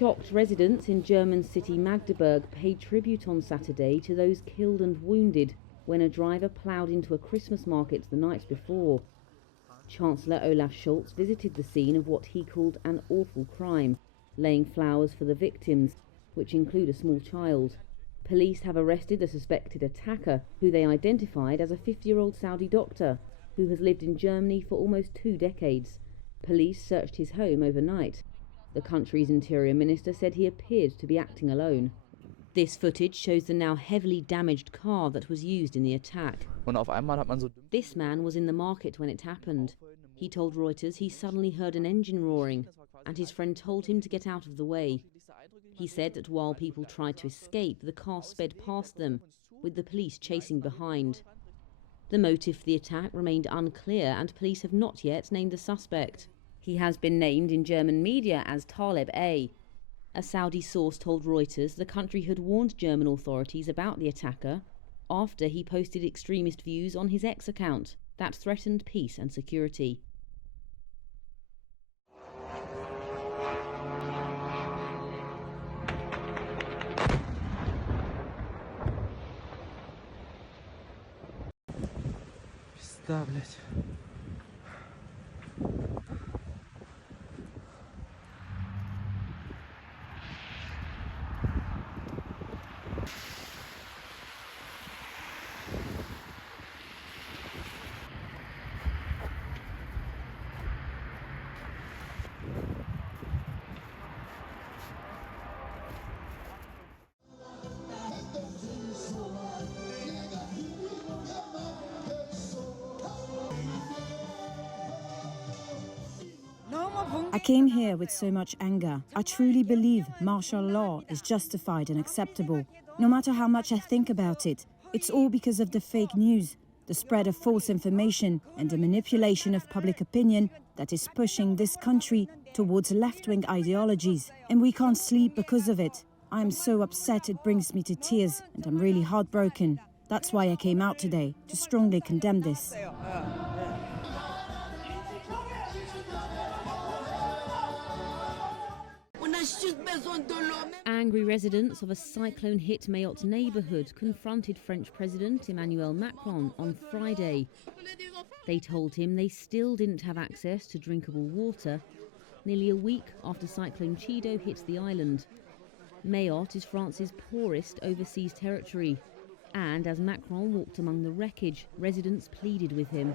Shocked residents in German city Magdeburg paid tribute on Saturday to those killed and wounded when a driver ploughed into a Christmas market the night before. Chancellor Olaf Scholz visited the scene of what he called an awful crime, laying flowers for the victims, which include a small child. Police have arrested the suspected attacker, who they identified as a 50-year-old Saudi doctor who has lived in Germany for almost 2 decades. Police searched his home overnight. The country's interior minister said he appeared to be acting alone. This footage shows the now heavily damaged car that was used in the attack. This man was in the market when it happened. He told Reuters he suddenly heard an engine roaring, and his friend told him to get out of the way. He said that while people tried to escape, the car sped past them, with the police chasing behind. The motive for the attack remained unclear, and police have not yet named the suspect. He has been named in German media as Taleb A. A Saudi source told Reuters the country had warned German authorities about the attacker after he posted extremist views on his X account that threatened peace and security. I came here with so much anger. I truly believe martial law is justified and acceptable. No matter how much I think about it, it's all because of the fake news, the spread of false information and the manipulation of public opinion that is pushing this country towards left-wing ideologies. And we can't sleep because of it. I'm so upset it brings me to tears, and I'm really heartbroken. That's why I came out today, to strongly condemn this. Angry residents of a cyclone-hit Mayotte neighbourhood confronted French President Emmanuel Macron on Friday. They told him they still didn't have access to drinkable water, nearly a week after Cyclone Trudeau hit the island. Mayotte is France's poorest overseas territory, and as Macron walked among the wreckage, residents pleaded with him.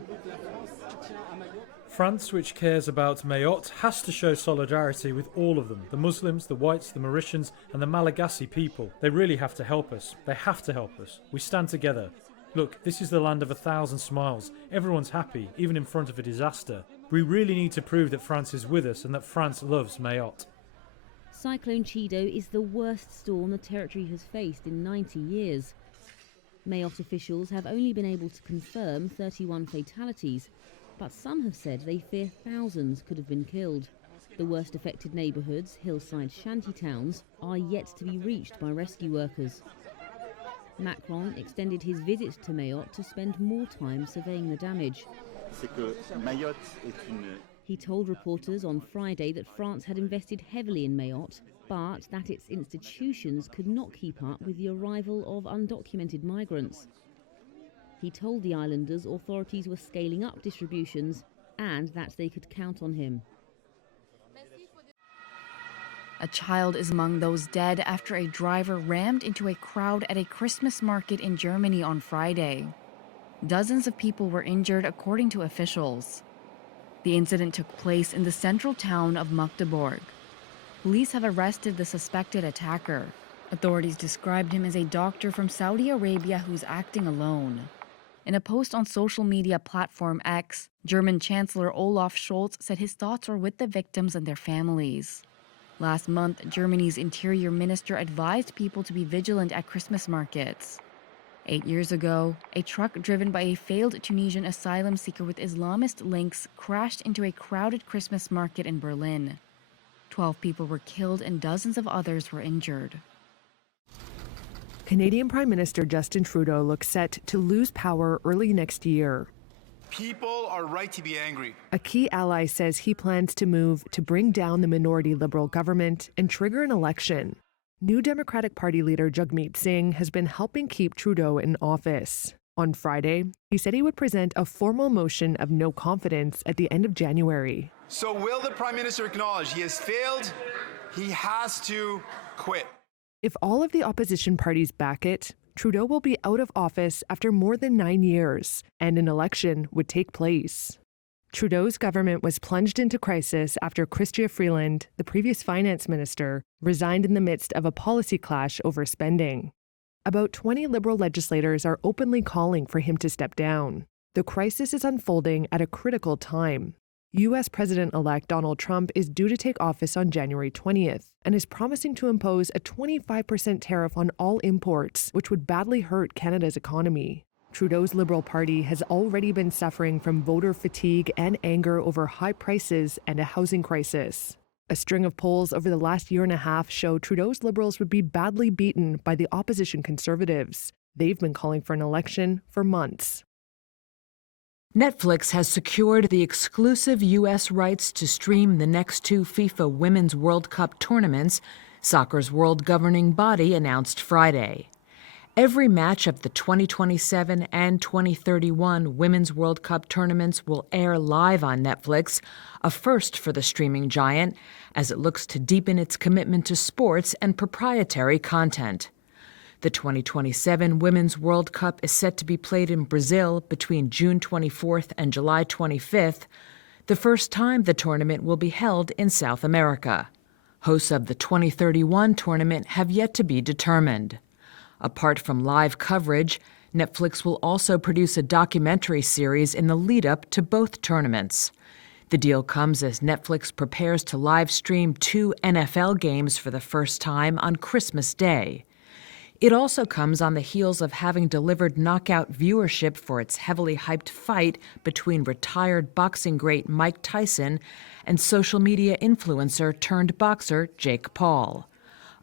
France, which cares about Mayotte, has to show solidarity with all of them. The Muslims, the whites, the Mauritians and the Malagasy people. They really have to help us. They have to help us. We stand together. Look, this is the land of 1,000 smiles. Everyone's happy, even in front of a disaster. We really need to prove that France is with us and that France loves Mayotte. Cyclone Trudeau is the worst storm the territory has faced in 90 years. Mayotte officials have only been able to confirm 31 fatalities, but some have said they fear thousands could have been killed. The worst affected neighbourhoods, hillside shanty towns, are yet to be reached by rescue workers. Macron extended his visit to Mayotte to spend more time surveying the damage. He told reporters on Friday that France had invested heavily in Mayotte, but that its institutions could not keep up with the arrival of undocumented migrants. He told the islanders authorities were scaling up distributions and that they could count on him. A child is among those dead after a driver rammed into a crowd at a Christmas market in Germany on Friday. Dozens of people were injured, according to officials. The incident took place in the central town of Magdeburg. Police have arrested the suspected attacker. Authorities described him as a doctor from Saudi Arabia who's acting alone. In a post on social media platform X, German Chancellor Olaf Scholz said his thoughts are with the victims and their families. Last month, Germany's interior minister advised people to be vigilant at Christmas markets. 8 years ago, a truck driven by a failed Tunisian asylum seeker with Islamist links crashed into a crowded Christmas market in Berlin. 12 people were killed and dozens of others were injured. Canadian Prime Minister Justin Trudeau looks set to lose power early next year. People are right to be angry. A key ally says he plans to move to bring down the minority Liberal government and trigger an election. New Democratic Party leader Jagmeet Singh has been helping keep Trudeau in office. On Friday, he said he would present a formal motion of no confidence at the end of January. So will the Prime Minister acknowledge he has failed? He has to quit. If all of the opposition parties back it, Trudeau will be out of office after more than 9 years, and an election would take place. Trudeau's government was plunged into crisis after Chrystia Freeland, the previous finance minister, resigned in the midst of a policy clash over spending. About 20 Liberal legislators are openly calling for him to step down. The crisis is unfolding at a critical time. U.S. President-elect Donald Trump is due to take office on January 20th and is promising to impose a 25% tariff on all imports, which would badly hurt Canada's economy. Trudeau's Liberal Party has already been suffering from voter fatigue and anger over high prices and a housing crisis. A string of polls over the last year and a half show Trudeau's Liberals would be badly beaten by the opposition Conservatives. They've been calling for an election for months. Netflix has secured the exclusive U.S. rights to stream the next two FIFA Women's World Cup tournaments, soccer's world governing body announced Friday. Every match of the 2027 and 2031 Women's World Cup tournaments will air live on Netflix, a first for the streaming giant, as it looks to deepen its commitment to sports and proprietary content. The 2027 Women's World Cup is set to be played in Brazil between June 24th and July 25th, the first time the tournament will be held in South America. Hosts of the 2031 tournament have yet to be determined. Apart from live coverage, Netflix will also produce a documentary series in the lead-up to both tournaments. The deal comes as Netflix prepares to live stream 2 NFL games for the first time on Christmas Day. It also comes on the heels of having delivered knockout viewership for its heavily hyped fight between retired boxing great Mike Tyson and social media influencer turned boxer Jake Paul.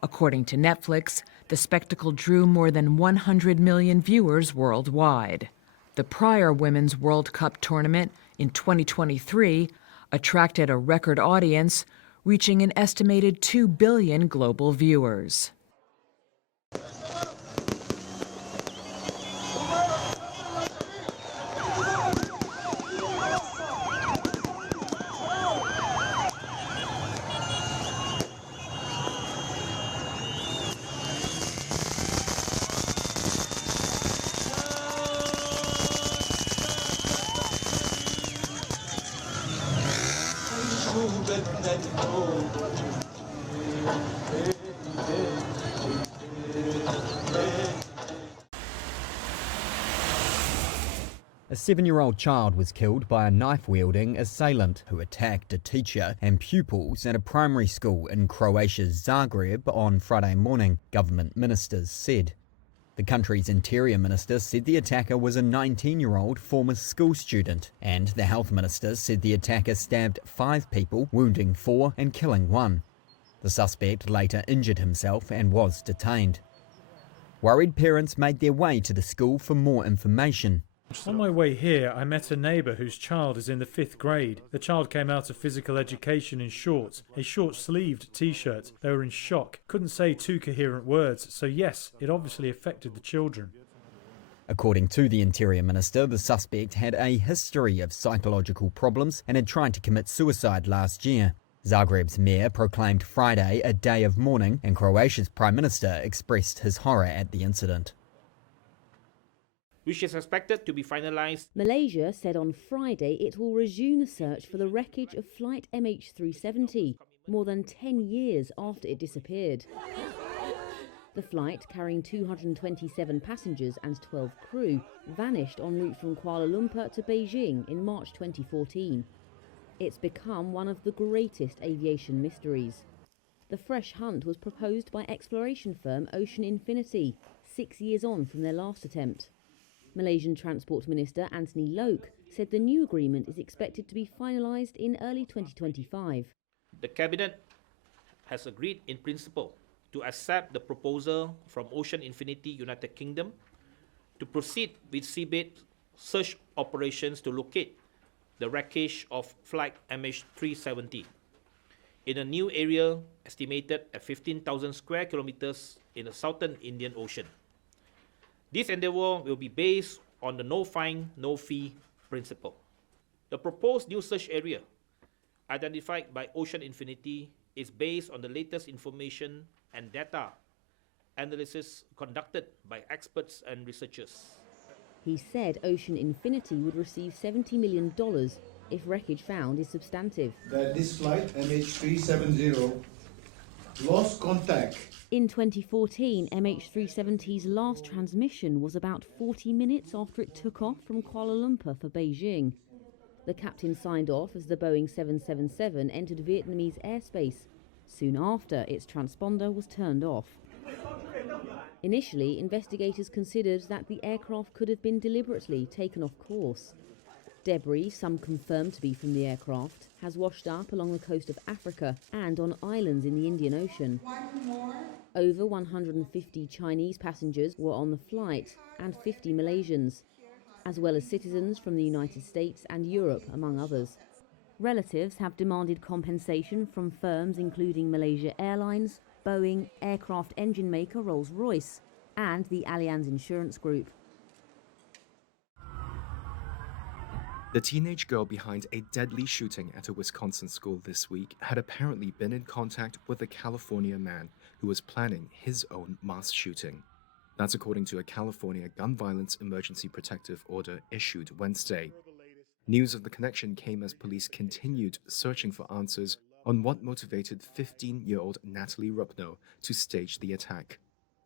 According to Netflix, the spectacle drew more than 100 million viewers worldwide. The prior Women's World Cup tournament in 2023 attracted a record audience, reaching an estimated 2 billion global viewers. A 7-year-old child was killed by a knife-wielding assailant who attacked a teacher and pupils at a primary school in Croatia's Zagreb on Friday morning, government ministers said. The country's interior minister said the attacker was a 19-year-old former school student, and the health minister said the attacker stabbed 5 people, wounding 4 and killing 1. The suspect later injured himself and was detained. Worried parents made their way to the school for more information. On my way here, I met a neighbour whose child is in the 5th grade. The child came out of physical education in shorts, a short-sleeved t-shirt. They were in shock, couldn't say 2 coherent words, so yes, it obviously affected the children. According to the Interior Minister, the suspect had a history of psychological problems and had tried to commit suicide last year. Zagreb's mayor proclaimed Friday a day of mourning, and Croatia's Prime Minister expressed his horror at the incident. Which is expected to be finalized. Malaysia said on Friday it will resume the search for the wreckage of flight MH370, more than 10 years after it disappeared. The flight, carrying 227 passengers and 12 crew, vanished en route from Kuala Lumpur to Beijing in March 2014. It's become one of the greatest aviation mysteries. The fresh hunt was proposed by exploration firm Ocean Infinity, 6 years on from their last attempt. Malaysian Transport Minister Anthony Loke said the new agreement is expected to be finalised in early 2025. The Cabinet has agreed in principle to accept the proposal from Ocean Infinity United Kingdom to proceed with seabed search operations to locate the wreckage of flight MH370 in a new area estimated at 15,000 square kilometers in the southern Indian Ocean. This endeavor will be based on the no fine, no fee principle. The proposed new search area, identified by Ocean Infinity, is based on the latest information and data analysis conducted by experts and researchers. He said Ocean Infinity would receive $70 million if wreckage found is substantive. That this flight, MH370, lost contact. In 2014, MH370's last transmission was about 40 minutes after it took off from Kuala Lumpur for Beijing. The captain signed off as the Boeing 777 entered Vietnamese airspace. Soon after, its transponder was turned off. Initially, investigators considered that the aircraft could have been deliberately taken off course. Debris, some confirmed to be from the aircraft, has washed up along the coast of Africa and on islands in the Indian Ocean. Over 150 Chinese passengers were on the flight and 50 Malaysians, as well as citizens from the United States and Europe, among others. Relatives have demanded compensation from firms including Malaysia Airlines, Boeing, aircraft engine maker Rolls-Royce, and the Allianz Insurance Group. The teenage girl behind a deadly shooting at a Wisconsin school this week had apparently been in contact with a California man who was planning his own mass shooting. That's according to a California gun violence emergency protective order issued Wednesday. News of the connection came as police continued searching for answers on what motivated 15-year-old Natalie Rupno to stage the attack.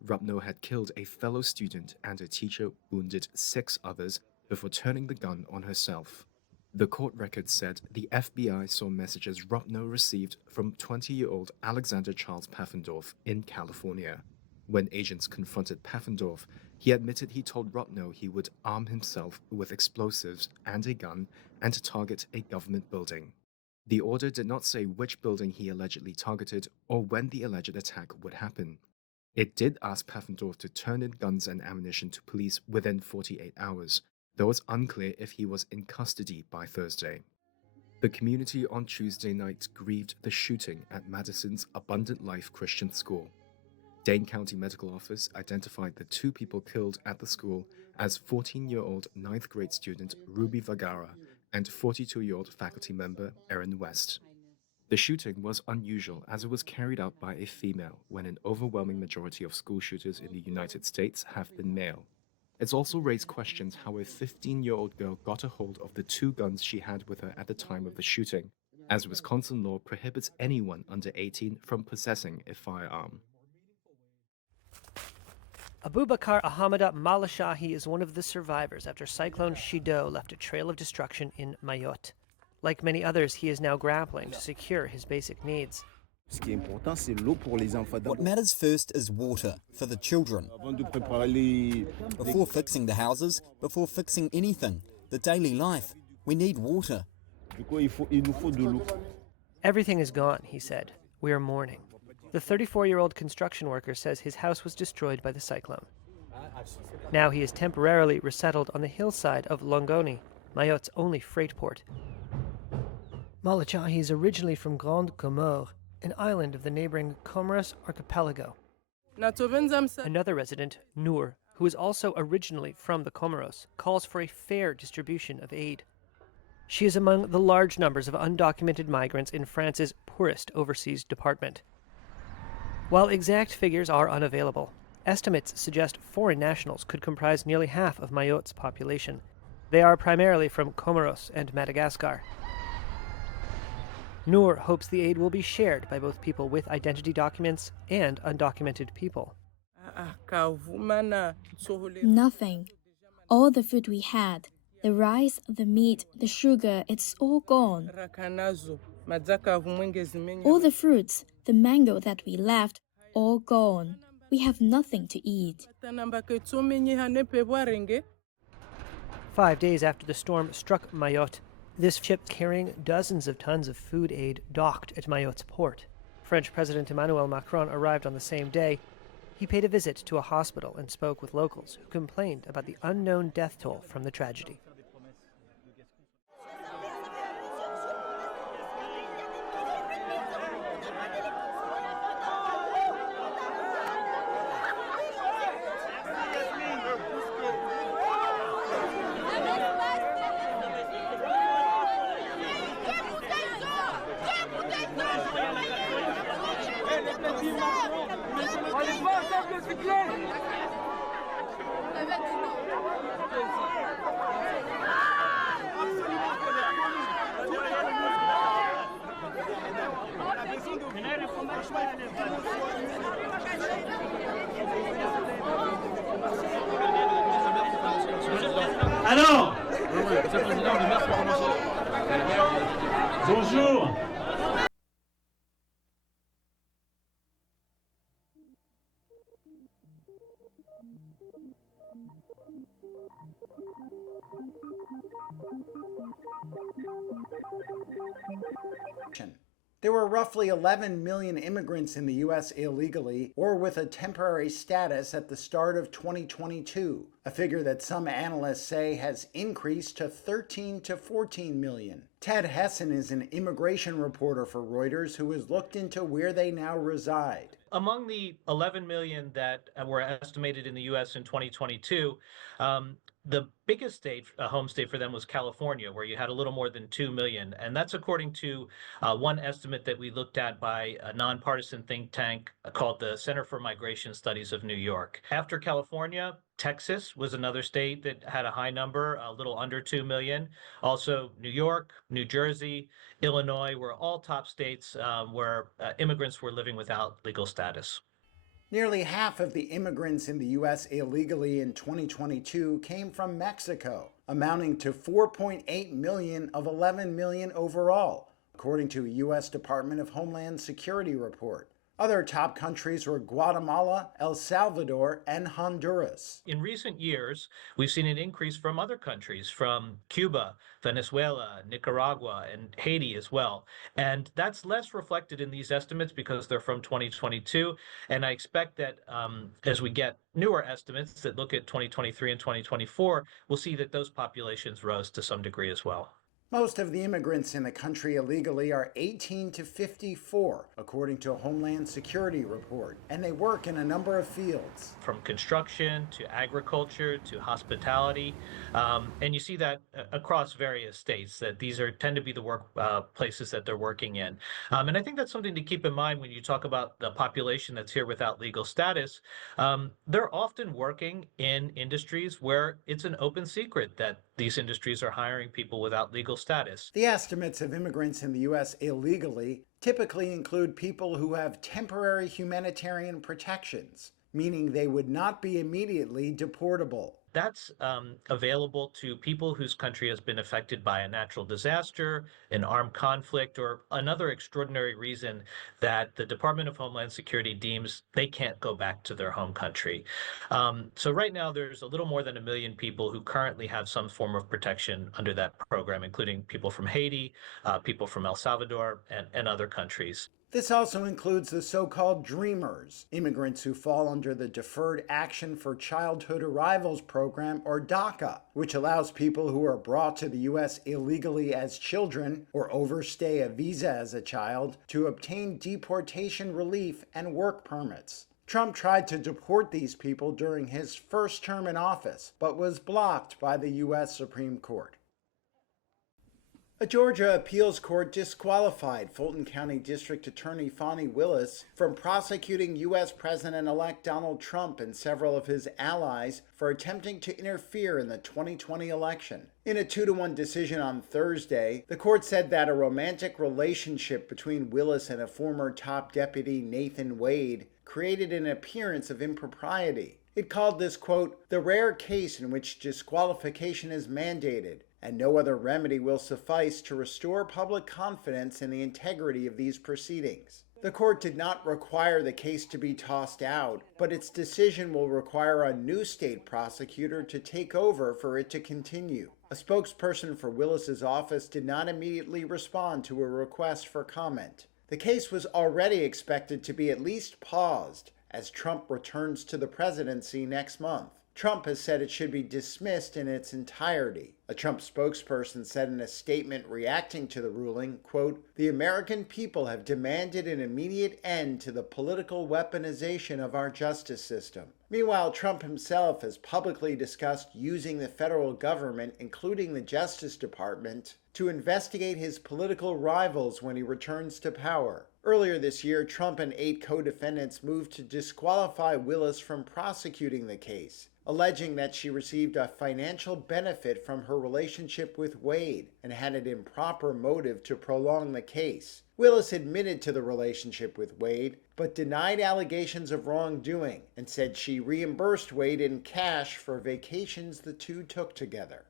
Rupno had killed a fellow student and a teacher, wounded 6 others, before turning the gun on herself. The court record said the FBI saw messages Rupno received from 20-year-old Alexander Charles Pfaffendorf in California. When agents confronted Pfaffendorf, he admitted he told Rupno he would arm himself with explosives and a gun and target a government building. The order did not say which building he allegedly targeted or when the alleged attack would happen. It did ask Pfaffendorf to turn in guns and ammunition to police within 48 hours, though it's unclear if he was in custody by Thursday. The community on Tuesday night grieved the shooting at Madison's Abundant Life Christian School. Dane County Medical Office identified the 2 people killed at the school as 14-year-old 9th grade student Ruby Vergara and 42-year-old faculty member Erin West. The shooting was unusual as it was carried out by a female when an overwhelming majority of school shooters in the United States have been male. It's also raised questions how a 15-year-old girl got a hold of the 2 guns she had with her at the time of the shooting, as Wisconsin law prohibits anyone under 18 from possessing a firearm. Abubakar Ahmada Malashahi is one of the survivors after Cyclone Trudeau left a trail of destruction in Mayotte. Like many others, he is now grappling to secure his basic needs. What matters first is water for the children. Before fixing the houses, before fixing anything, the daily life, we need water. Everything is gone, he said. We are mourning. The 34-year-old construction worker says his house was destroyed by the cyclone. Now he is temporarily resettled on the hillside of Longoni, Mayotte's only freight port. Malachahi is originally from Grande Comore, an island of the neighboring Comoros archipelago. Another resident, Noor, who is also originally from the Comoros, calls for a fair distribution of aid. She is among the large numbers of undocumented migrants in France's poorest overseas department. While exact figures are unavailable, estimates suggest foreign nationals could comprise nearly half of Mayotte's population. They are primarily from Comoros and Madagascar. Noor hopes the aid will be shared by both people with identity documents and undocumented people. Nothing. All the food we had, the rice, the meat, the sugar, it's all gone. All the fruits, the mango that we left, all gone. We have nothing to eat. 5 days after the storm struck Mayotte, this ship carrying dozens of tons of food aid docked at Mayotte's port. French President Emmanuel Macron arrived on the same day. He paid a visit to a hospital and spoke with locals who complained about the unknown death toll from the tragedy. Alors, bonjour. There were roughly 11 million immigrants in the U.S. illegally or with a temporary status at the start of 2022, a figure that some analysts say has increased to 13 to 14 million. Ted Hessen is an immigration reporter for Reuters who has looked into where they now reside. Among the 11 million that were estimated in the U.S. in 2022, the biggest state, home state for them was California, where you had a little more than 2 million. And that's according to one estimate that we looked at by a nonpartisan think tank called the Center for Migration Studies of New York. After California, Texas was another state that had a high number, a little under 2 million. Also, New York, New Jersey, Illinois were all top states where immigrants were living without legal status. Nearly half of the immigrants in the U.S. illegally in 2022 came from Mexico, amounting to 4.8 million of 11 million overall, according to a U.S. Department of Homeland Security report. Other top countries were Guatemala, El Salvador, and Honduras. In recent years, we've seen an increase from other countries, from Cuba, Venezuela, Nicaragua, and Haiti as well. And that's less reflected in these estimates because they're from 2022. And I expect that as we get newer estimates that look at 2023 and 2024, we'll see that those populations rose to some degree as well. Most of the immigrants in the country illegally are 18 to 54, according to a Homeland Security report, and they work in a number of fields. From construction to agriculture to hospitality, and you see that across various states, that these tend to be the work places that they're working in. And I think that's something to keep in mind when you talk about the population that's here without legal status. They're often working in industries where it's an open secret that these industries are hiring people without legal status. The estimates of immigrants in the U.S. illegally typically include people who have temporary humanitarian protections, meaning they would not be immediately deportable. That's available to people whose country has been affected by a natural disaster, an armed conflict, or another extraordinary reason that the Department of Homeland Security deems they can't go back to their home country. So right now, there's a little more than 1 million people who currently have some form of protection under that program, including people from Haiti, people from El Salvador, and other countries. This also includes the so-called Dreamers, immigrants who fall under the Deferred Action for Childhood Arrivals program, or DACA, which allows people who are brought to the U.S. illegally as children or overstay a visa as a child to obtain deportation relief and work permits. Trump tried to deport these people during his first term in office, but was blocked by the U.S. Supreme Court. A Georgia appeals court disqualified Fulton County District Attorney Fani Willis from prosecuting U.S. President-elect Donald Trump and several of his allies for attempting to interfere in the 2020 election. In a 2-1 decision on Thursday, the court said that a romantic relationship between Willis and a former top deputy, Nathan Wade, created an appearance of impropriety. It called this, quote, the rare case in which disqualification is mandated, and no other remedy will suffice to restore public confidence in the integrity of these proceedings. The court did not require the case to be tossed out, but its decision will require a new state prosecutor to take over for it to continue. A spokesperson for Willis's office did not immediately respond to a request for comment. The case was already expected to be at least paused as Trump returns to the presidency next month. Trump has said it should be dismissed in its entirety. A Trump spokesperson said in a statement reacting to the ruling, quote, "The American people have demanded an immediate end to the political weaponization of our justice system." Meanwhile, Trump himself has publicly discussed using the federal government, including the Justice Department, to investigate his political rivals when he returns to power. Earlier this year, Trump and 8 co-defendants moved to disqualify Willis from prosecuting the case, alleging that she received a financial benefit from her relationship with Wade and had an improper motive to prolong the case. Willis admitted to the relationship with Wade, but denied allegations of wrongdoing and said she reimbursed Wade in cash for vacations the two took together.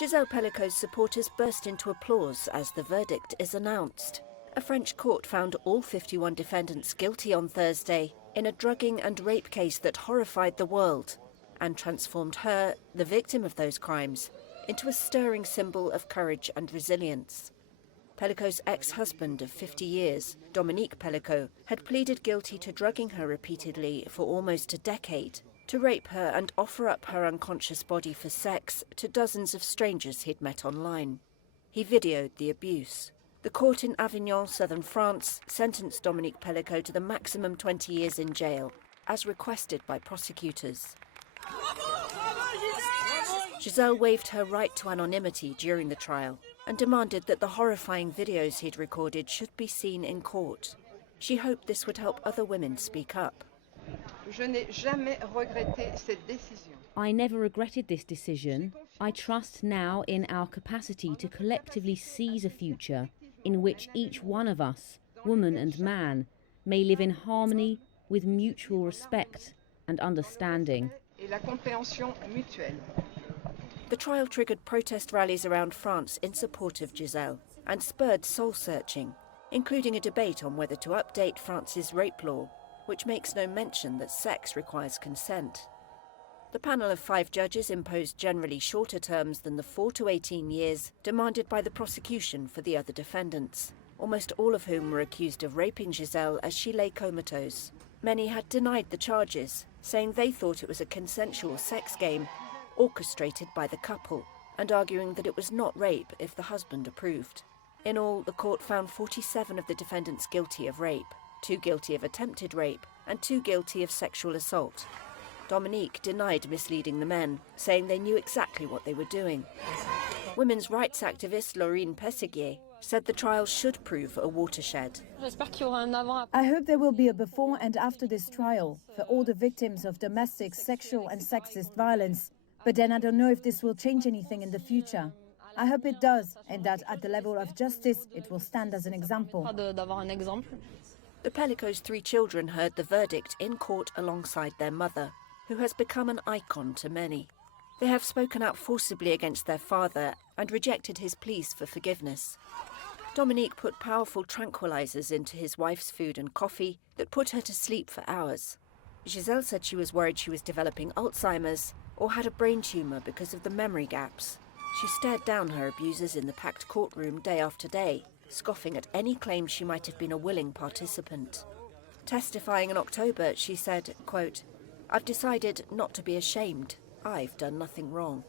Gisèle Pellico's supporters burst into applause as the verdict is announced. A French court found all 51 defendants guilty on Thursday in a drugging and rape case that horrified the world and transformed her, the victim of those crimes, into a stirring symbol of courage and resilience. Pellico's ex-husband of 50 years, Dominique Pellicot, had pleaded guilty to drugging her repeatedly for almost a decade, to rape her and offer up her unconscious body for sex to dozens of strangers he'd met online. He videoed the abuse. The court in Avignon, southern France, sentenced Dominique Pellicot to the maximum 20 years in jail, as requested by prosecutors. Gisèle waived her right to anonymity during the trial and demanded that the horrifying videos he'd recorded should be seen in court. She hoped this would help other women speak up. I never regretted this decision. I trust now in our capacity to collectively seize a future in which each one of us, woman and man, may live in harmony with mutual respect and understanding. The trial triggered protest rallies around France in support of Gisèle and spurred soul-searching, including a debate on whether to update France's rape law, which makes no mention that sex requires consent. The panel of 5 judges imposed generally shorter terms than the 4 to 18 years demanded by the prosecution for the other defendants, almost all of whom were accused of raping Gisèle as she lay comatose. Many had denied the charges, saying they thought it was a consensual sex game orchestrated by the couple, and arguing that it was not rape if the husband approved. In all, the court found 47 of the defendants guilty of rape, 2 guilty of attempted rape, and 2 guilty of sexual assault. Dominique denied misleading the men, saying they knew exactly what they were doing. Women's rights activist Laurine Pesseguier said the trial should prove a watershed. I hope there will be a before and after this trial for all the victims of domestic, sexual and sexist violence, but then I don't know if this will change anything in the future. I hope it does, and that at the level of justice it will stand as an example. The Pellicot's 3 children heard the verdict in court alongside their mother, who has become an icon to many. They have spoken out forcibly against their father and rejected his pleas for forgiveness. Dominique put powerful tranquilizers into his wife's food and coffee that put her to sleep for hours. Gisèle said she was worried she was developing Alzheimer's or had a brain tumor because of the memory gaps. She stared down her abusers in the packed courtroom day after day, scoffing at any claim she might have been a willing participant. Testifying in October, she said, quote, "I've decided not to be ashamed. I've done nothing wrong."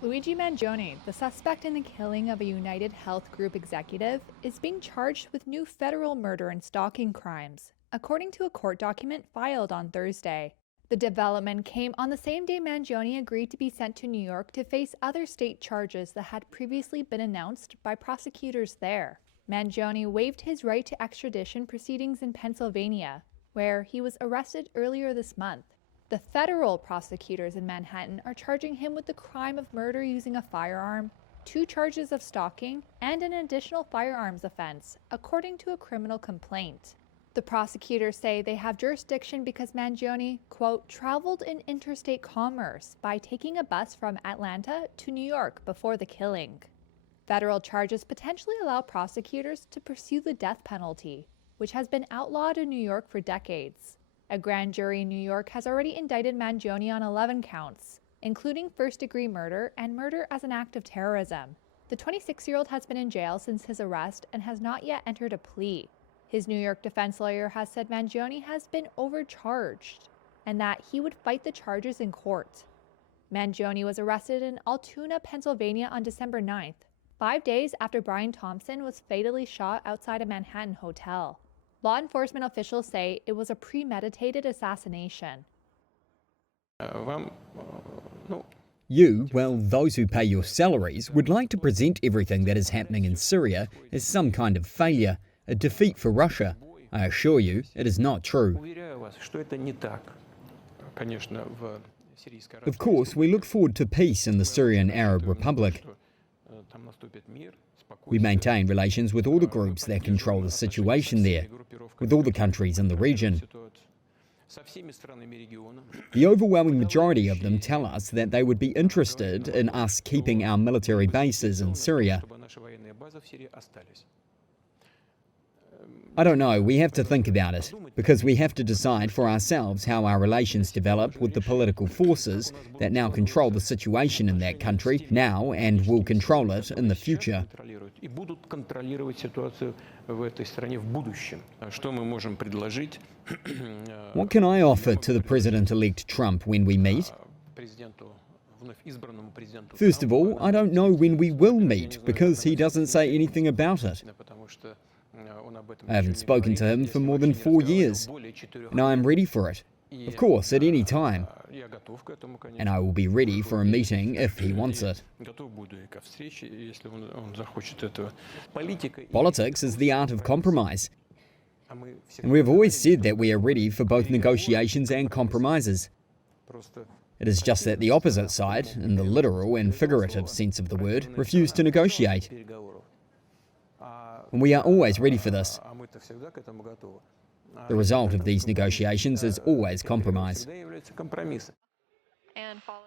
Luigi Mangione, the suspect in the killing of a United Health Group executive, is being charged with new federal murder and stalking crimes, according to a court document filed on Thursday. The development came on the same day Mangione agreed to be sent to New York to face other state charges that had previously been announced by prosecutors there. Mangione waived his right to extradition proceedings in Pennsylvania, where he was arrested earlier this month. The federal prosecutors in Manhattan are charging him with the crime of murder using a firearm, 2 charges of stalking, and an additional firearms offense, according to a criminal complaint. The prosecutors say they have jurisdiction because Mangione, quote, traveled in interstate commerce by taking a bus from Atlanta to New York before the killing. Federal charges potentially allow prosecutors to pursue the death penalty, which has been outlawed in New York for decades. A grand jury in New York has already indicted Mangione on 11 counts, including first-degree murder and murder as an act of terrorism. The 26-year-old has been in jail since his arrest and has not yet entered a plea. His New York defense lawyer has said Mangione has been overcharged and that he would fight the charges in court. Mangione was arrested in Altoona, Pennsylvania on December 9th, 5 days after Brian Thompson was fatally shot outside a Manhattan hotel. Law enforcement officials say it was a premeditated assassination. You, well, those who pay your salaries, would like to present everything that is happening in Syria as some kind of failure, a defeat for Russia. I assure you, it is not true. Of course, we look forward to peace in the Syrian Arab Republic. We maintain relations with all the groups that control the situation there, with all the countries in the region. The overwhelming majority of them tell us that they would be interested in us keeping our military bases in Syria. I don't know, we have to think about it, because we have to decide for ourselves how our relations develop with the political forces that now control the situation in that country now and will control it in the future. What can I offer to the President-elect Trump when we meet? First of all, I don't know when we will meet because he doesn't say anything about it. I haven't spoken to him for more than 4 years, and I am ready for it. Of course, at any time. And I will be ready for a meeting if he wants it. Politics is the art of compromise. And we have always said that we are ready for both negotiations and compromises. It is just that the opposite side, in the literal and figurative sense of the word, refused to negotiate. And we are always ready for this. The result of these negotiations is always compromise.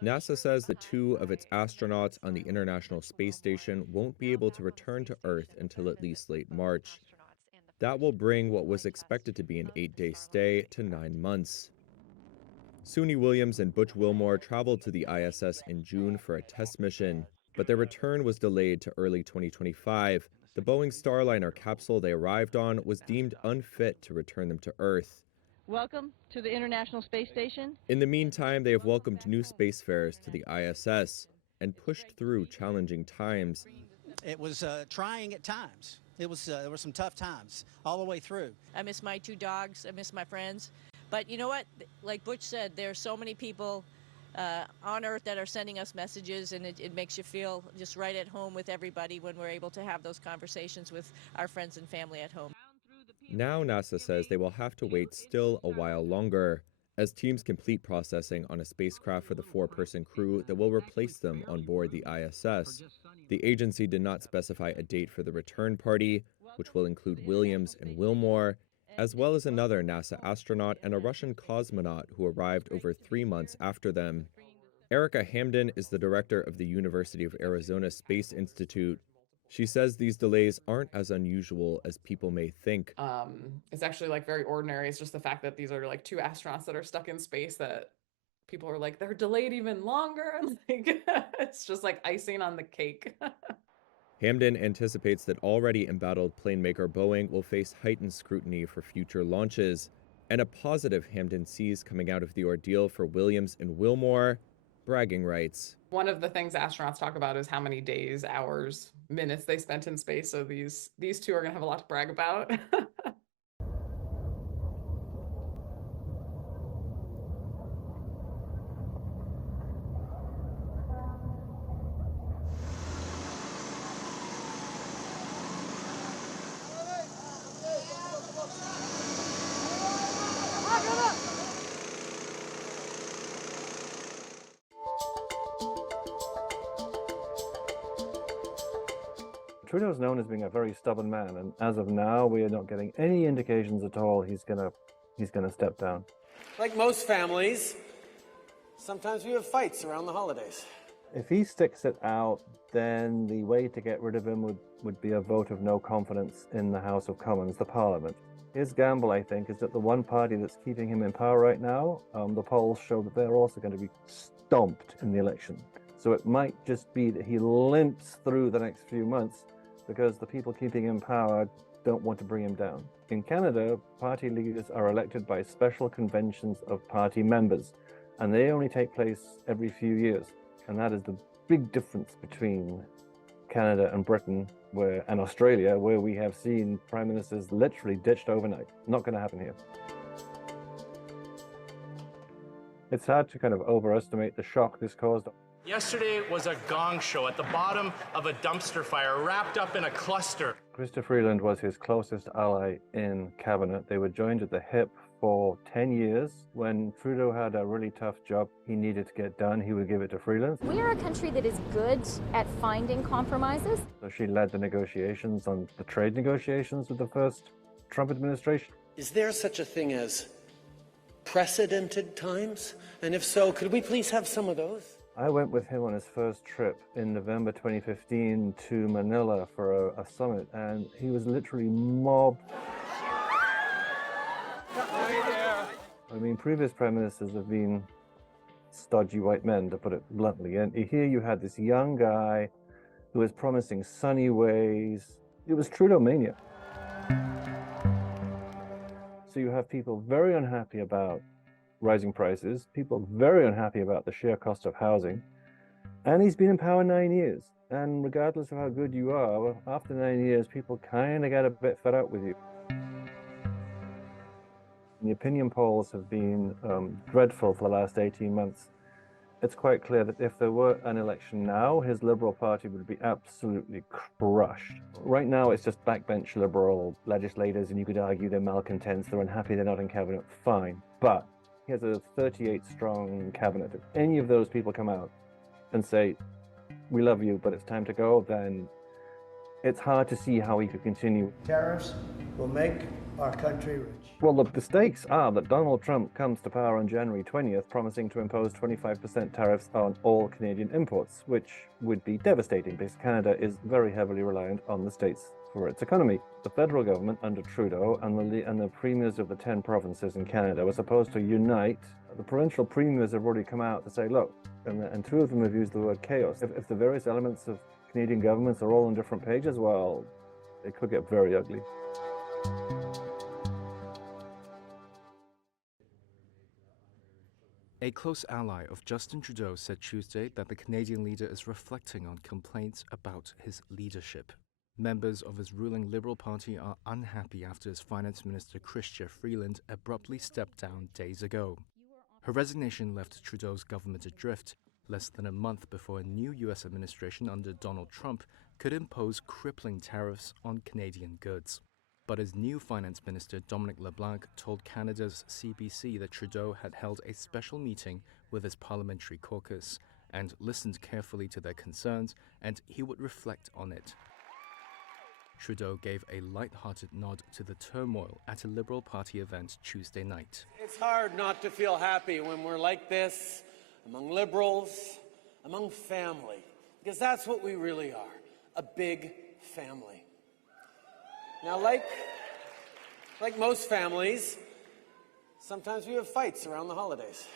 NASA says that 2 of its astronauts on the International Space Station won't be able to return to Earth until at least late March. That will bring what was expected to be an 8-day stay to 9 months. Suni Williams and Butch Wilmore traveled to the ISS in June for a test mission, but their return was delayed to early 2025. The Boeing Starliner capsule they arrived on was deemed unfit to return them to Earth. Welcome to the International Space Station. In the meantime, they have welcomed new spacefarers to the ISS and pushed through challenging times. It was trying at times. There were some tough times all the way through. I miss my 2 dogs. I miss my friends. But you know what? Like Butch said, there are so many people on Earth that are sending us messages, and it makes you feel just right at home with everybody when we're able to have those conversations with our friends and family at home. Now NASA says they will have to wait still a while longer as teams complete processing on a spacecraft for the 4-person crew that will replace them on board the ISS. The agency did not specify a date for the return party, which will include Williams and Wilmore, as well as another NASA astronaut and a Russian cosmonaut who arrived over 3 months after them. Erica Hamden is the director of the University of Arizona Space Institute. She says these delays aren't as unusual as people may think. It's actually like very ordinary. It's just the fact that these are like 2 astronauts that are stuck in space that people are like, they're delayed even longer. And like, it's just like icing on the cake. Hamden anticipates that already embattled plane maker Boeing will face heightened scrutiny for future launches, and a positive Hamden sees coming out of the ordeal for Williams and Wilmore: bragging rights. One of the things astronauts talk about is how many days, hours, minutes they spent in space. So these 2 are going to have a lot to brag about. Trudeau is known as being a very stubborn man, and as of now, we are not getting any indications at all he's gonna step down. Like most families, sometimes we have fights around the holidays. If he sticks it out, then the way to get rid of him would be a vote of no confidence in the House of Commons, the Parliament. His gamble, I think, is that the one party that's keeping him in power right now, the polls show that they're also going to be stomped in the election. So it might just be that he limps through the next few months because the people keeping him in power don't want to bring him down. In Canada, party leaders are elected by special conventions of party members, and they only take place every few years. And that is the big difference between Canada and Britain and Australia, where we have seen prime ministers literally ditched overnight. Not going to happen here. It's hard to kind of overestimate the shock this caused. Yesterday was a gong show at the bottom of a dumpster fire, wrapped up in a cluster. Chrystia Freeland was his closest ally in cabinet. They were joined at the hip for 10 years. When Trudeau had a really tough job he needed to get done, he would give it to Freeland. We are a country that is good at finding compromises. So she led the negotiations on the trade negotiations with the first Trump administration. Is there such a thing as precedented times? And if so, could we please have some of those? I went with him on his first trip in November 2015 to Manila for a summit, and he was literally mobbed. I mean, previous prime ministers have been stodgy white men, to put it bluntly, and here you had this young guy who was promising sunny ways. It was Trudeau mania. So you have people very unhappy about rising prices, people very unhappy about the sheer cost of housing, and he's been in power 9 years. And regardless of how good you are, after 9 years, people kind of get a bit fed up with you. The opinion polls have been dreadful for the last 18 months. It's quite clear that if there were an election now, his Liberal Party would be absolutely crushed. Right now, it's just backbench Liberal legislators, and you could argue they're malcontents, they're unhappy they're not in cabinet, fine. But he has a 38-strong cabinet. If any of those people come out and say, we love you, but it's time to go, then it's hard to see how he could continue. Tariffs will make our country rich. Well, the stakes are that Donald Trump comes to power on January 20th, promising to impose 25% tariffs on all Canadian imports, which would be devastating because Canada is very heavily reliant on the states for its economy. The federal government under Trudeau and the premiers of the 10 provinces in Canada were supposed to unite. The provincial premiers have already come out to say, look, and two of them have used the word chaos. If the various elements of Canadian governments are all on different pages, well, it could get very ugly. A close ally of Justin Trudeau said Tuesday that the Canadian leader is reflecting on complaints about his leadership. Members of his ruling Liberal Party are unhappy after his Finance Minister Chrystia Freeland abruptly stepped down days ago. Her resignation left Trudeau's government adrift less than a month before a new US administration under Donald Trump could impose crippling tariffs on Canadian goods. But his new Finance Minister Dominic LeBlanc told Canada's CBC that Trudeau had held a special meeting with his parliamentary caucus and listened carefully to their concerns, and he would reflect on it. Trudeau gave a light-hearted nod to the turmoil at a Liberal Party event Tuesday night. It's hard not to feel happy when we're like this, among Liberals, among family, because that's what we really are, a big family. Now, like most families, sometimes we have fights around the holidays.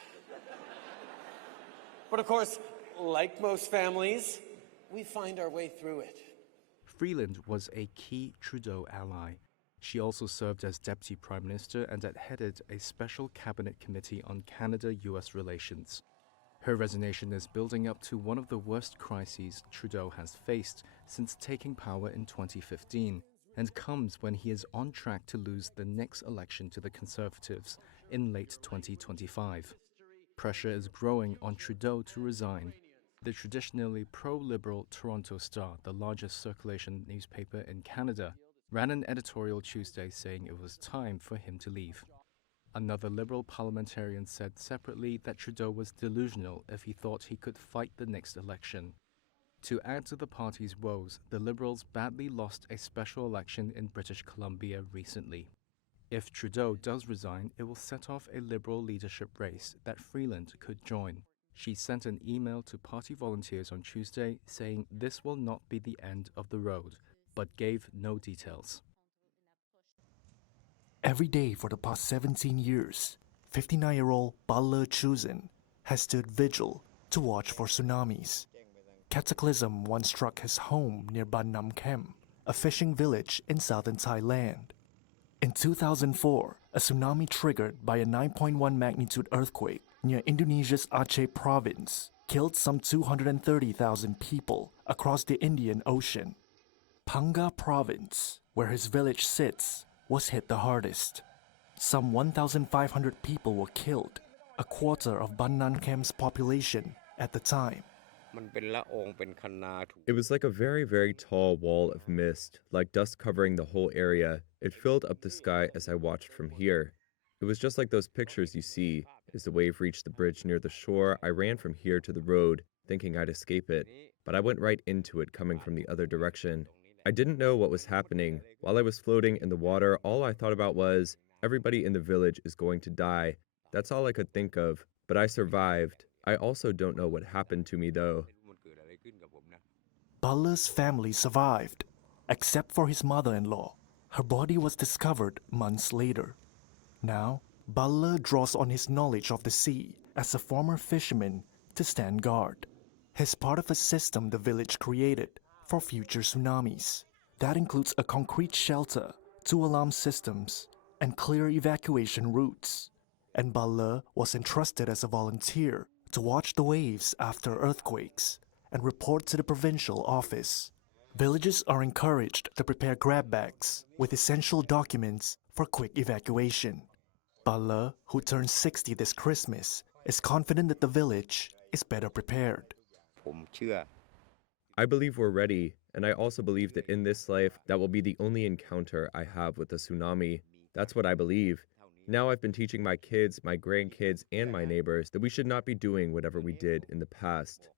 But of course, like most families, we find our way through it. Freeland was a key Trudeau ally. She also served as Deputy Prime Minister and had headed a special cabinet committee on Canada-US relations. Her resignation is building up to one of the worst crises Trudeau has faced since taking power in 2015, and comes when he is on track to lose the next election to the Conservatives in late 2025. Pressure is growing on Trudeau to resign. The traditionally pro-Liberal Toronto Star, the largest circulation newspaper in Canada, ran an editorial Tuesday saying it was time for him to leave. Another Liberal parliamentarian said separately that Trudeau was delusional if he thought he could fight the next election. To add to the party's woes, the Liberals badly lost a special election in British Columbia recently. If Trudeau does resign, it will set off a Liberal leadership race that Freeland could join. She sent an email to party volunteers on Tuesday saying this will not be the end of the road, but gave no details. Every day for the past 17 years, 59-year-old Bala Chuzin has stood vigil to watch for tsunamis. Cataclysm once struck his home near Ban Nam Kem, a fishing village in southern Thailand. In 2004, a tsunami triggered by a 9.1 magnitude earthquake near Indonesia's Aceh province killed some 230,000 people across the Indian Ocean. Panga province, where his village sits, was hit the hardest. Some 1,500 people were killed, a quarter of Ban Nan Kem's population at the time. It was like a very, very tall wall of mist, like dust covering the whole area. It filled up the sky as I watched from here. It was just like those pictures you see. As the wave reached the bridge near the shore, I ran from here to the road, thinking I'd escape it. But I went right into it coming from the other direction. I didn't know what was happening. While I was floating in the water, all I thought about was, everybody in the village is going to die. That's all I could think of. But I survived. I also don't know what happened to me, though. Baller's family survived, except for his mother-in-law. Her body was discovered months later. Now, Baller draws on his knowledge of the sea as a former fisherman to stand guard. He's part of a system the village created for future tsunamis. That includes a concrete shelter, 2 alarm systems, and clear evacuation routes. And Baller was entrusted as a volunteer to watch the waves after earthquakes and report to the provincial office. Villagers are encouraged to prepare grab bags with essential documents for quick evacuation. Baller, who turns 60 this Christmas, is confident that the village is better prepared. I believe we're ready, and I also believe that in this life, that will be the only encounter I have with a tsunami. That's what I believe. Now I've been teaching my kids, my grandkids, and my neighbors that we should not be doing whatever we did in the past.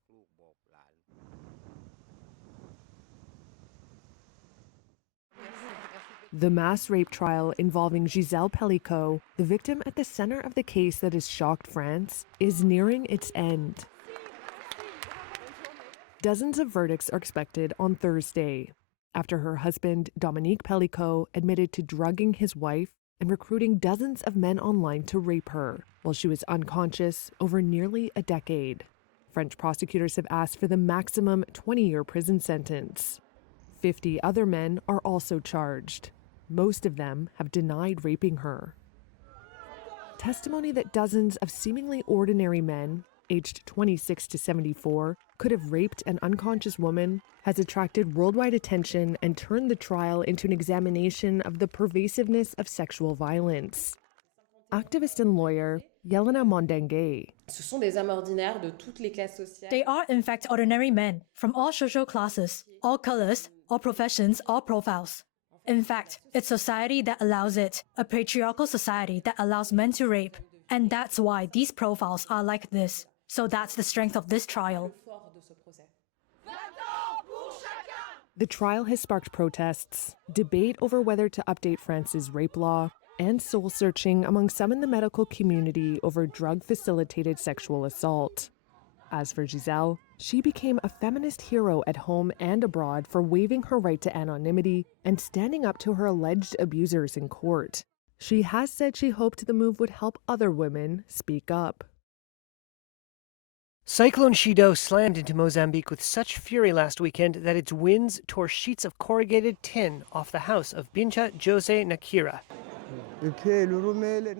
The mass rape trial involving Gisèle Pellicot, the victim at the center of the case that has shocked France, is nearing its end. Dozens of verdicts are expected on Thursday, after her husband, Dominique Pellicot, admitted to drugging his wife and recruiting dozens of men online to rape her while she was unconscious over nearly a decade. French prosecutors have asked for the maximum 20-year prison sentence. 50 other men are also charged. Most of them have denied raping her. Testimony that dozens of seemingly ordinary men, aged 26 to 74, could have raped an unconscious woman has attracted worldwide attention and turned the trial into an examination of the pervasiveness of sexual violence. Activist and lawyer Yelena Mondengue. They are, in fact, ordinary men from all social classes, all colors, all professions, all profiles. In fact, it's society that allows it, a patriarchal society that allows men to rape. And that's why these profiles are like this. So that's the strength of this trial. The trial has sparked protests, debate over whether to update France's rape law, and soul-searching among some in the medical community over drug-facilitated sexual assault. As for Gisèle, she became a feminist hero at home and abroad for waiving her right to anonymity and standing up to her alleged abusers in court. She has said she hoped the move would help other women speak up. Cyclone Trudeau slammed into Mozambique with such fury last weekend that its winds tore sheets of corrugated tin off the house of Bincha Jose Nakira.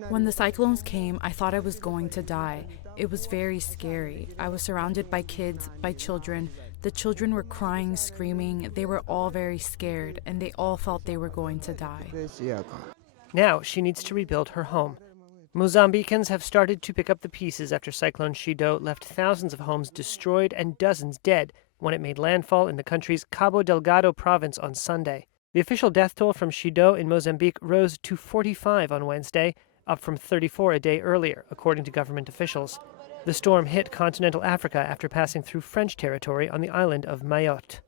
When the cyclones came, I thought I was going to die. It was very scary. I was surrounded by kids, by children. The children were crying, screaming. They were all very scared, and they all felt they were going to die. Now she needs to rebuild her home. Mozambicans have started to pick up the pieces after Cyclone Trudeau left thousands of homes destroyed and dozens dead when it made landfall in the country's Cabo Delgado province on Sunday. The official death toll from Trudeau in Mozambique rose to 45 on Wednesday, up from 34 a day earlier, according to government officials. The storm hit continental Africa after passing through French territory on the island of Mayotte.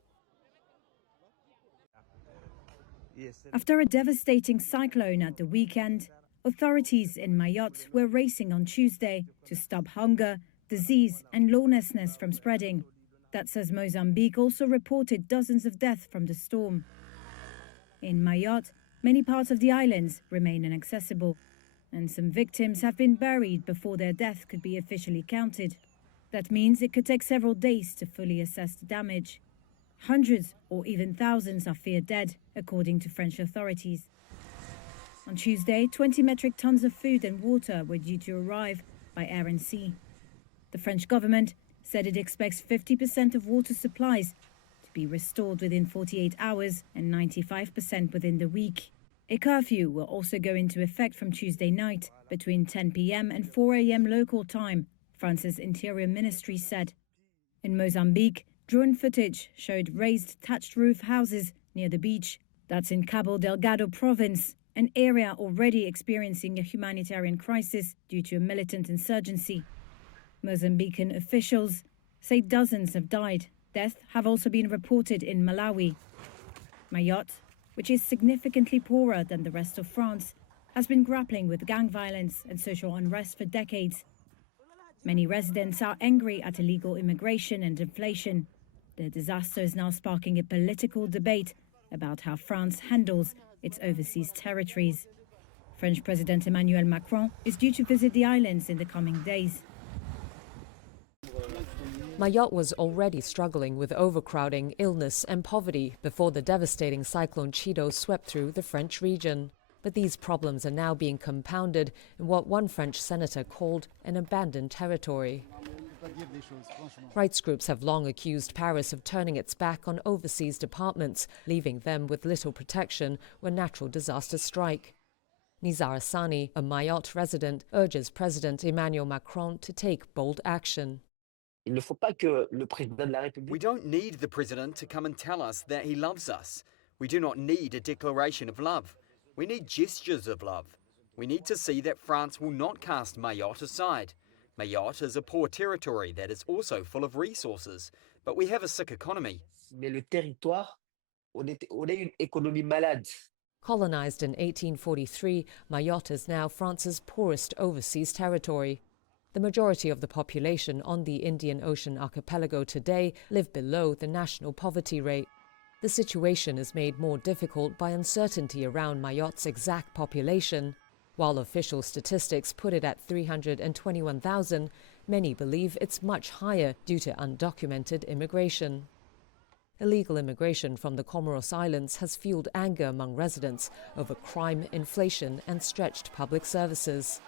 After a devastating cyclone at the weekend, authorities in Mayotte were racing on Tuesday to stop hunger, disease and lawlessness from spreading. That's as Mozambique also reported dozens of deaths from the storm. In Mayotte, many parts of the islands remain inaccessible, and some victims have been buried before their death could be officially counted. That means it could take several days to fully assess the damage. Hundreds or even thousands are feared dead, according to French authorities. On Tuesday, 20 metric tons of food and water were due to arrive by air and sea. The French government said it expects 50% of water supplies to be restored within 48 hours and 95% within the week. A curfew will also go into effect from Tuesday night between 10 p.m. and 4 a.m. local time, France's Interior Ministry said. In Mozambique, drone footage showed raised thatched roof houses near the beach. That's in Cabo Delgado province, an area already experiencing a humanitarian crisis due to a militant insurgency. Mozambican officials say dozens have died. Deaths have also been reported in Malawi. Mayotte, which is significantly poorer than the rest of France, has been grappling with gang violence and social unrest for decades. Many residents are angry at illegal immigration and inflation. The disaster is now sparking a political debate about how France handles its overseas territories. French President Emmanuel Macron is due to visit the islands in the coming days. Mayotte was already struggling with overcrowding, illness and poverty before the devastating cyclone Chido swept through the French region. But these problems are now being compounded in what one French senator called an abandoned territory. Rights groups have long accused Paris of turning its back on overseas departments, leaving them with little protection when natural disasters strike. Nizar Hassani, a Mayotte resident, urges President Emmanuel Macron to take bold action. We don't need the president to come and tell us that he loves us. We do not need a declaration of love. We need gestures of love. We need to see that France will not cast Mayotte aside. Mayotte is a poor territory that is also full of resources, but we have a sick economy. Colonized in 1843, Mayotte is now France's poorest overseas territory. The majority of the population on the Indian Ocean archipelago today live below the national poverty rate. The situation is made more difficult by uncertainty around Mayotte's exact population. While official statistics put it at 321,000, many believe it's much higher due to undocumented immigration. Illegal immigration from the Comoros Islands has fueled anger among residents over crime, inflation and stretched public services.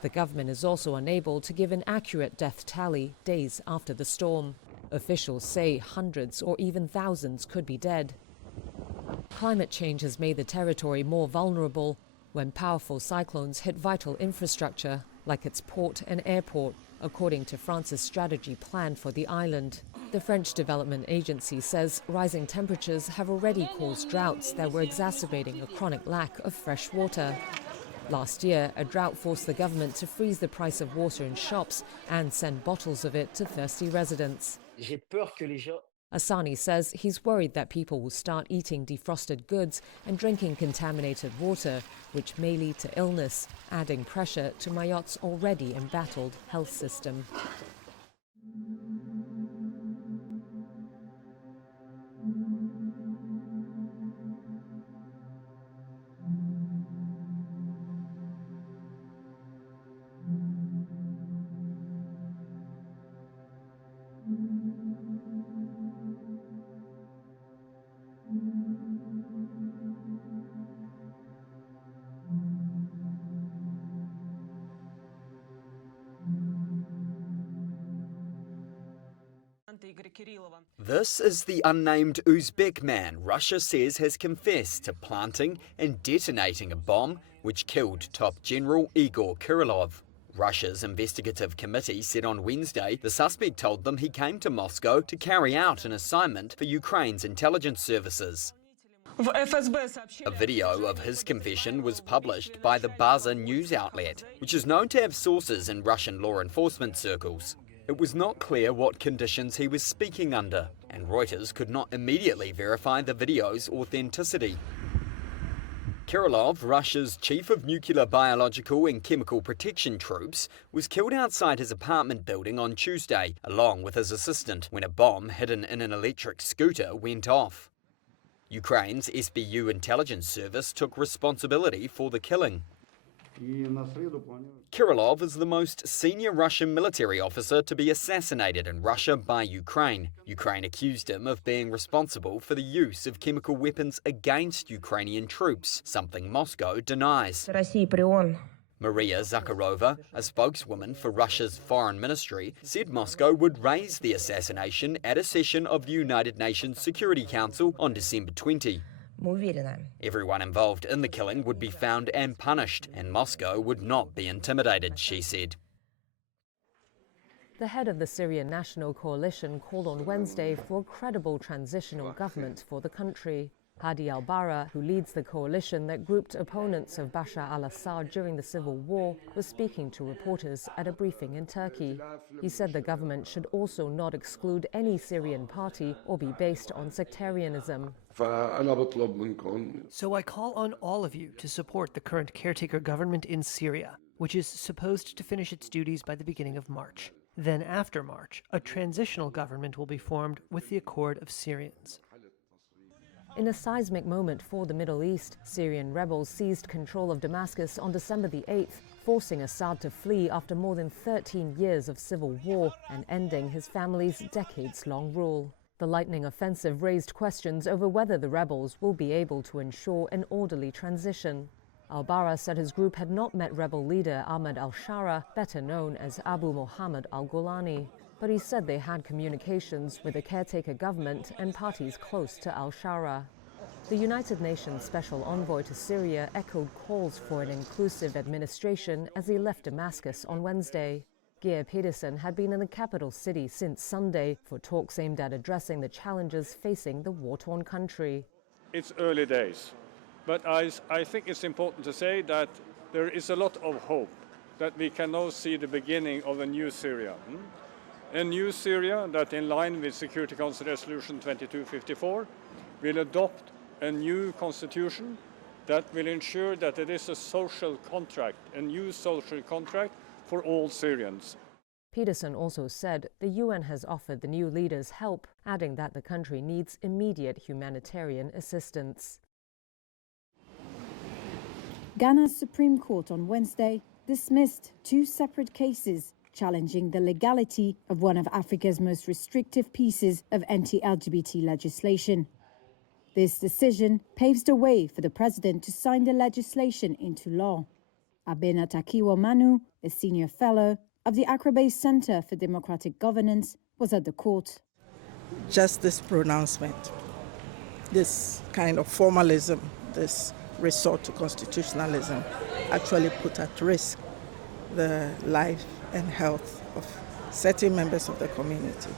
The government is also unable to give an accurate death tally days after the storm. Officials say hundreds or even thousands could be dead. Climate change has made the territory more vulnerable when powerful cyclones hit vital infrastructure, like its port and airport, according to France's strategy plan for the island. The French Development Agency says rising temperatures have already caused droughts that were exacerbating a chronic lack of fresh water. Last year, a drought forced the government to freeze the price of water in shops and send bottles of it to thirsty residents. Hassani says he's worried that people will start eating defrosted goods and drinking contaminated water, which may lead to illness, adding pressure to Mayotte's already embattled health system. This is the unnamed Uzbek man Russia says has confessed to planting and detonating a bomb which killed top general Igor Kirillov. Russia's investigative committee said on Wednesday the suspect told them he came to Moscow to carry out an assignment for Ukraine's intelligence services. A video of his confession was published by the Baza news outlet, which is known to have sources in Russian law enforcement circles. It was not clear what conditions he was speaking under, and Reuters could not immediately verify the video's authenticity. Kirillov, Russia's chief of nuclear, biological and chemical protection troops, was killed outside his apartment building on Tuesday, along with his assistant, when a bomb hidden in an electric scooter went off. Ukraine's SBU intelligence service took responsibility for the killing. Kirillov is the most senior Russian military officer to be assassinated in Russia by Ukraine. Ukraine accused him of being responsible for the use of chemical weapons against Ukrainian troops, something Moscow denies. Maria Zakharova, a spokeswoman for Russia's foreign ministry, said Moscow would raise the assassination at a session of the United Nations Security Council on December 20. Everyone involved in the killing would be found and punished, and Moscow would not be intimidated, she said. The head of the Syrian National Coalition called on Wednesday for a credible transitional government for the country. Hadi al-Barra, who leads the coalition that grouped opponents of Bashar al-Assad during the civil war, was speaking to reporters at a briefing in Turkey. He said the government should also not exclude any Syrian party or be based on sectarianism. So I call on all of you to support the current caretaker government in Syria, which is supposed to finish its duties by the beginning of March. Then after March, a transitional government will be formed with the Accord of Syrians. In a seismic moment for the Middle East, Syrian rebels seized control of Damascus on December the 8th, forcing Assad to flee after more than 13 years of civil war and ending his family's decades-long rule. The lightning offensive raised questions over whether the rebels will be able to ensure an orderly transition. Al-Barra said his group had not met rebel leader Ahmad al-Sharaa, better known as Abu Muhammad al-Golani. But he said they had communications with the caretaker government and parties close to al-Sharaa. The United Nations Special Envoy to Syria echoed calls for an inclusive administration as he left Damascus on Wednesday. Geir Pedersen had been in the capital city since Sunday for talks aimed at addressing the challenges facing the war-torn country. It's early days, but I think it's important to say that there is a lot of hope that we can now see the beginning of a new Syria. A new Syria that, in line with Security Council Resolution 2254, will adopt a new constitution that will ensure that it is a social contract, a new social contract for all Syrians. Pedersen also said the UN has offered the new leaders help, adding that the country needs immediate humanitarian assistance. Ghana's Supreme Court on Wednesday dismissed two separate cases challenging the legality of one of Africa's most restrictive pieces of anti-LGBT legislation. This decision paves the way for the president to sign the legislation into law. Abena Takiwa Manu, a senior fellow of the Accra-based Center for Democratic Governance, was at the court. Just this pronouncement, this kind of formalism, this resort to constitutionalism, actually put at risk the life and health of certain members of the community,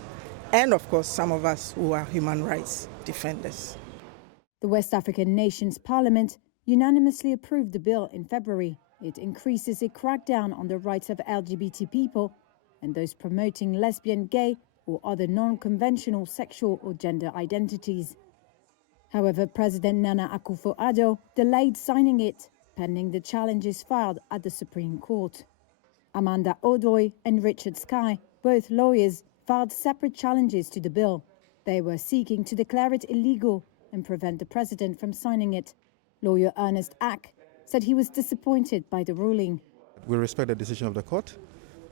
and of course some of us who are human rights defenders. The West African nation's parliament unanimously approved the bill in February. It increases a crackdown on the rights of LGBT people and those promoting lesbian, gay, or other non-conventional sexual or gender identities. However, President Nana Akufo-Addo delayed signing it, pending the challenges filed at the Supreme Court. Amanda Odoi and Richard Sky, both lawyers, filed separate challenges to the bill. They were seeking to declare it illegal and prevent the president from signing it. Lawyer Ernest Ack said he was disappointed by the ruling. We respect the decision of the court,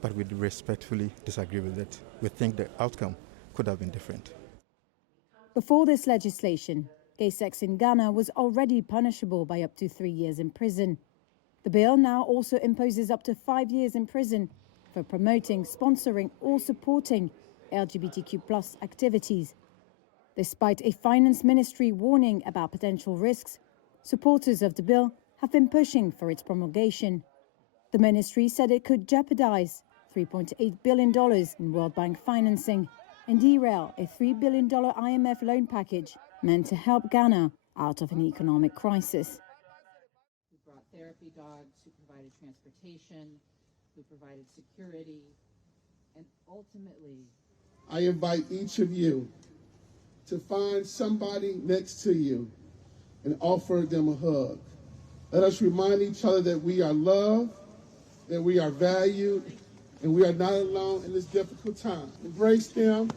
but we respectfully disagree with it. We think the outcome could have been different. Before this legislation, gay sex in Ghana was already punishable by up to 3 years in prison. The bill now also imposes up to 5 years in prison for promoting, sponsoring, or supporting LGBTQ+ activities. Despite a finance ministry warning about potential risks, supporters of the bill have been pushing for its promulgation. The ministry said it could jeopardize $3.8 billion in World Bank financing and derail a $3 billion IMF loan package meant to help Ghana out of an economic crisis. We brought therapy dogs who provided transportation, who provided security, and ultimately, I invite each of you to find somebody next to you and offer them a hug. Let us remind each other that we are loved, that we are valued, and we are not alone in this difficult time. Embrace them,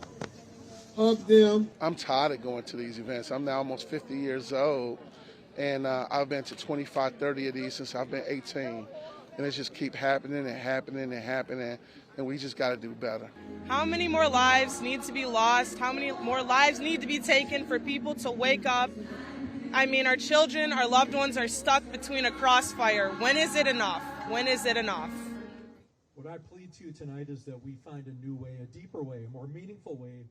hug them. I'm tired of going to these events. I'm now almost 50 years old, and I've been to 25, 30 of these since I've been 18. and it just keep happening and happening and happening, and we just got to do better. How many more lives need to be lost? How many more lives need to be taken for people to wake up? I mean, our children, our loved ones are stuck between a crossfire. When is it enough? When is it enough? What I plead to you tonight is that we find a new way, a deeper way, a more meaningful way.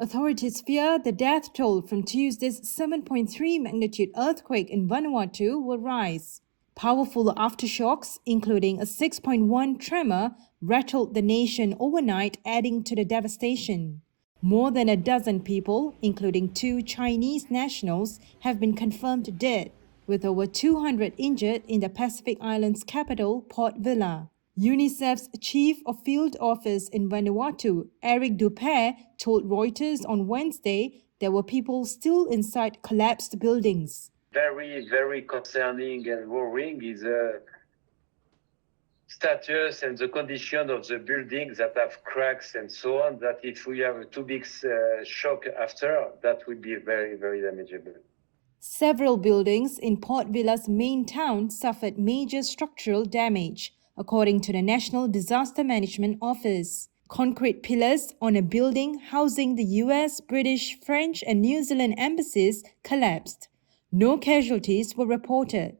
Authorities fear the death toll from Tuesday's 7.3 magnitude earthquake in Vanuatu will rise. Powerful aftershocks, including a 6.1 tremor, rattled the nation overnight, adding to the devastation. More than a dozen people, including 2 Chinese nationals, have been confirmed dead, with over 200 injured in the Pacific Islands capital, Port Vila. UNICEF's Chief of Field Office in Vanuatu, Eric Dupere, told Reuters on Wednesday there were people still inside collapsed buildings. Very, very concerning and worrying is the status and the condition of the buildings that have cracks and so on, that if we have a too big shock after, that would be very, very damageable. Several buildings in Port Vila's main town suffered major structural damage, according to the National Disaster Management Office. Concrete pillars on a building housing the US, British, French, and New Zealand embassies collapsed. No casualties were reported.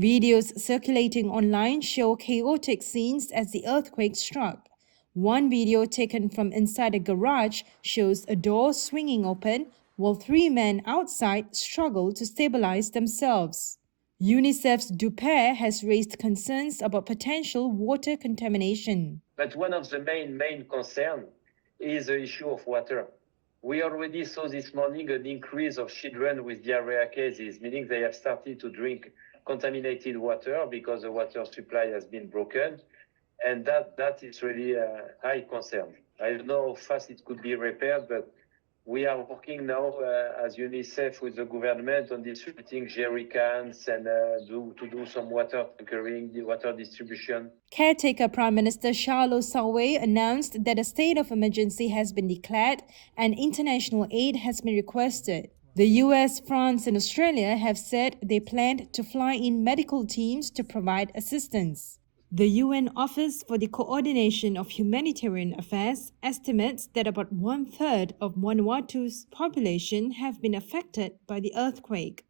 Videos circulating online show chaotic scenes as the earthquake struck. One video taken from inside a garage shows a door swinging open while 3 men outside struggle to stabilize themselves. UNICEF's Dupere has raised concerns about potential water contamination. But one of the main concerns is the issue of water. We already saw this morning an increase of children with diarrhea cases, meaning they have started to drink contaminated water because the water supply has been broken. And that is really a high concern. I don't know how fast it could be repaired, but we are working now as UNICEF with the government on distributing jerry cans and to do some water tankering, water distribution. Caretaker Prime Minister Charles Sauvé announced that a state of emergency has been declared and international aid has been requested. The US, France, and Australia have said they planned to fly in medical teams to provide assistance. The UN Office for the Coordination of Humanitarian Affairs estimates that about 1/3 of Vanuatu's population have been affected by the earthquake.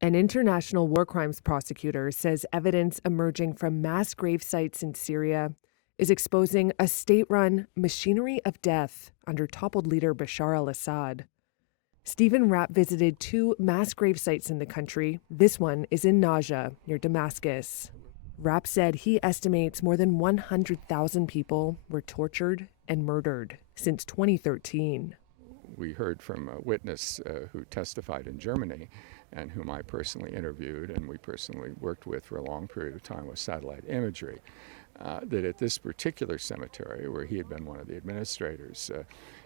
An international war crimes prosecutor says evidence emerging from mass grave sites in Syria is exposing a state-run machinery of death under toppled leader Bashar al-Assad. Stephen Rapp visited 2 mass grave sites in the country. This one is in Najaf, near Damascus. Rapp said he estimates more than 100,000 people were tortured and murdered since 2013. We heard from a witness who testified in Germany and whom I personally interviewed and we personally worked with for a long period of time with satellite imagery, that at this particular cemetery, where he had been one of the administrators,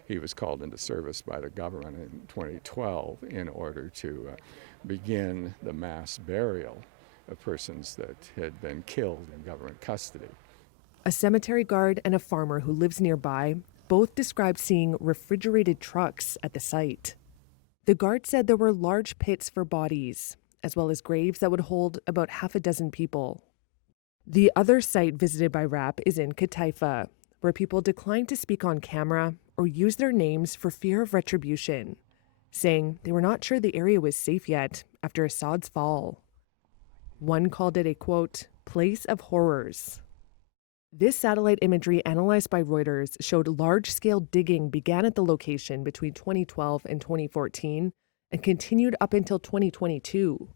he was called into service by the government in 2012 in order to begin the mass burial of persons that had been killed in government custody. A cemetery guard and a farmer who lives nearby both described seeing refrigerated trucks at the site. The guard said there were large pits for bodies, as well as graves that would hold about half a dozen people. The other site visited by Rapp is in Kataifa, where people declined to speak on camera or use their names for fear of retribution, saying they were not sure the area was safe yet after Assad's fall. One called it a, quote, place of horrors. This satellite imagery analyzed by Reuters showed large-scale digging began at the location between 2012 and 2014 and continued up until 2022.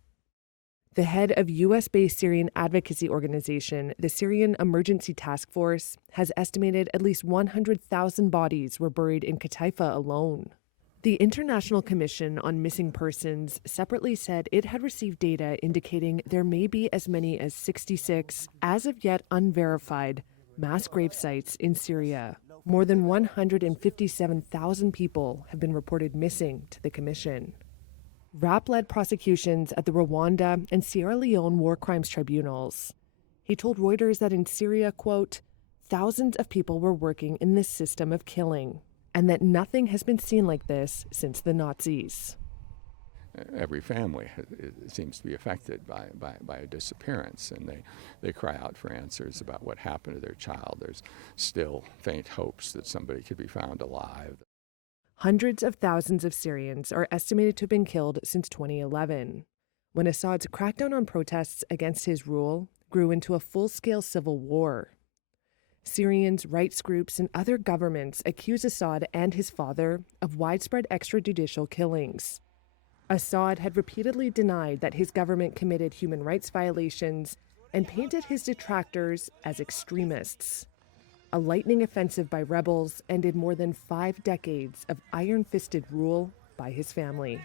The head of U.S.-based Syrian advocacy organization, the Syrian Emergency Task Force, has estimated at least 100,000 bodies were buried in Kataifa alone. The International Commission on Missing Persons separately said it had received data indicating there may be as many as 66, as of yet unverified, mass grave sites in Syria. More than 157,000 people have been reported missing to the Commission. Rapp led prosecutions at the Rwanda and Sierra Leone war crimes tribunals. He told Reuters that in Syria, quote, thousands of people were working in this system of killing, and that nothing has been seen like this since the Nazis. every family seems to be affected by a disappearance, and they cry out for answers about what happened to their child. There's still faint hopes that somebody could be found alive. Hundreds of thousands of Syrians are estimated to have been killed since 2011, when Assad's crackdown on protests against his rule grew into a full-scale civil war. Syrians, rights groups, and other governments accuse Assad and his father of widespread extrajudicial killings. Assad had repeatedly denied that his government committed human rights violations and painted his detractors as extremists. A lightning offensive by rebels ended more than 5 decades of iron-fisted rule by his family.